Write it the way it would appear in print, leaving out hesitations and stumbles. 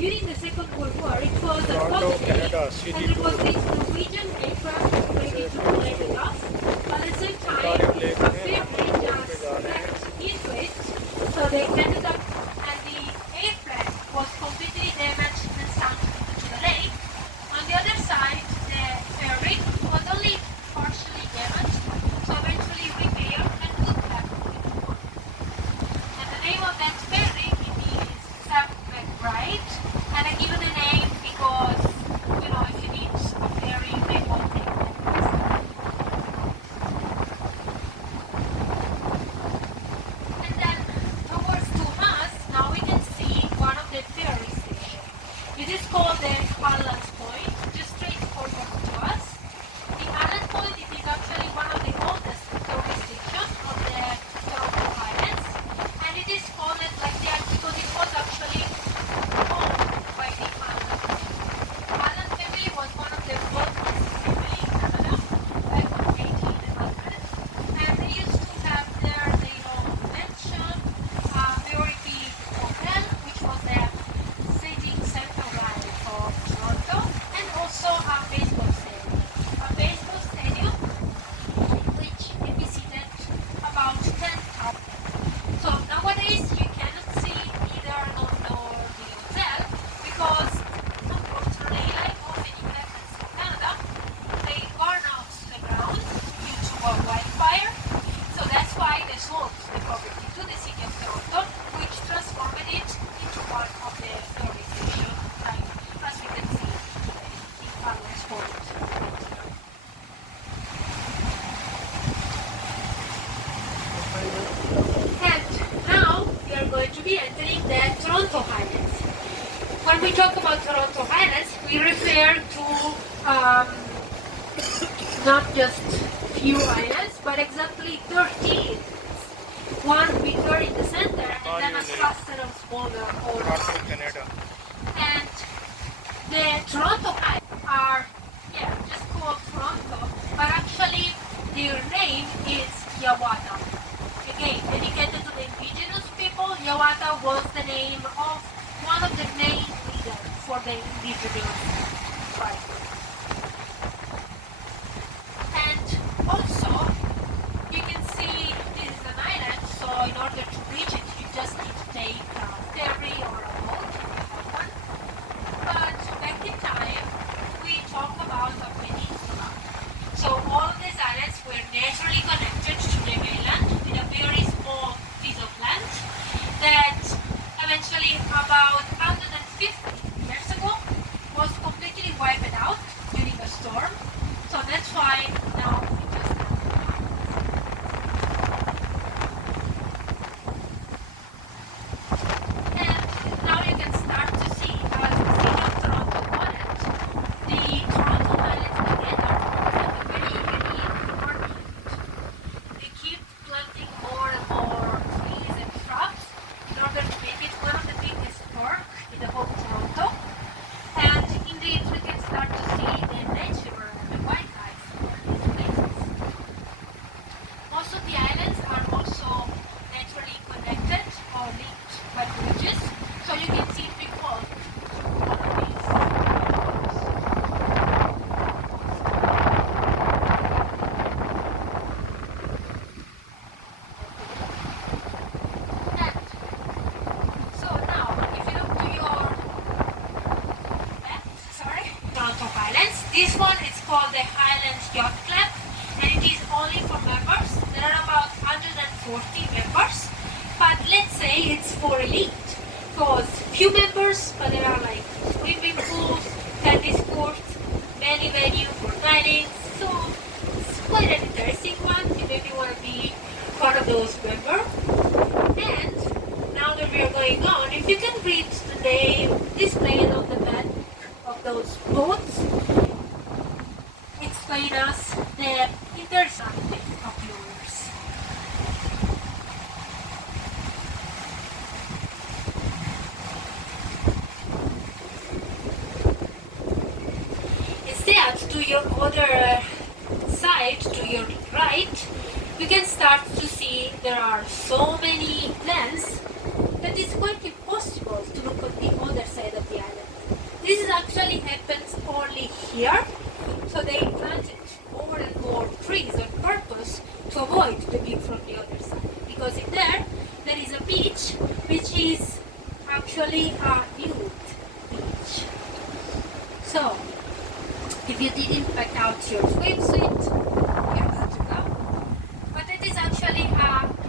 during the Second World War, it was a Toronto, colony, Canada, and there was this Norwegian aircraft ready to collect us. At the same time, a ferry just smacked into it, so they ended up, and the airplane was completely damaged and sunk into the lake. On the other side, the ferry was only partially damaged, so eventually repaired and put back into port. And the name of that ferry is Sam McBride, and I give it a name because, if you need a ferry, they won't take that. And then towards to us, now we can see one of the ferry stations. It is called the Allen's Point, just straight forward to us. The Allen's Point it is actually one of the oldest ferry stations of the Toronto Highlands, and it is called like that because it was actually owned by the Allen family. Allen family was one of the wealthiest family in Canada back in 1800, and they used to have there their own mansion, a very big hotel, which was the sitting central line of Toronto, and also a baseball stadium. A baseball stadium which they visited about 10,000. So nowadays you cannot see either an outdoor the hotel because unfortunately, like most independents in Canada, they burn out to the ground due to a wildfire. So that's why they sold the property to the city of Toronto, which transformed it into one of the ferry stations, like as we can see in Allen's Point. And now we are going to be entering the Toronto Highlands. When we talk about Toronto Highlands, we refer to not just few islands, but exactly 13. One bigger in the center, and then a cluster of smaller all around. Toronto, Canada. And the Toronto Highlands are, just called Toronto, but actually their name is Yawata. Again, dedicated to the indigenous people, Yawata was the name of one of the main leaders for the indigenous tribe. And also, you can see this is an island, so in order to reach it, you just need to take a ferry or a boat if you have one. But back in time, we talk about a peninsula. So all these islands were naturally connected to the mainland with a very small piece of land that eventually about 150 years ago was completely wiped out during a storm. So that's why now we just and now you can start to see as the city of Toronto got it, the Toronto Highlands together have a very unique market. They keep planting more and more trees and shrubs in order to make it one of the biggest park in the whole Toronto. And indeed, we can start to see the nature and the wildlife for these places. Most of the islands are also naturally connected or linked by bridges, so you can simply walk through one of these. And so now, if you look to your Toronto Highlands. This one is called the Highlands Yacht Club, and it is only for members. There are about 140 members, but let's say it's for elite, because few members, but there are like swimming pools, tennis courts, many venues for dining, so it's quite an interesting one if maybe you want to be part of those members. And now that we are going on, if you can read the name displayed on the back of those boats, explain us the intersection of yours. Instead, to your other side, to your right, we can start to see there are so many plants that it's quite impossible to look at the other side of the island. here. So they planted more and more trees on purpose to avoid the view from the other side. Because in there is a beach which is actually a nude beach. So if you didn't pack out your swimsuit, you're good to go. But it is actually a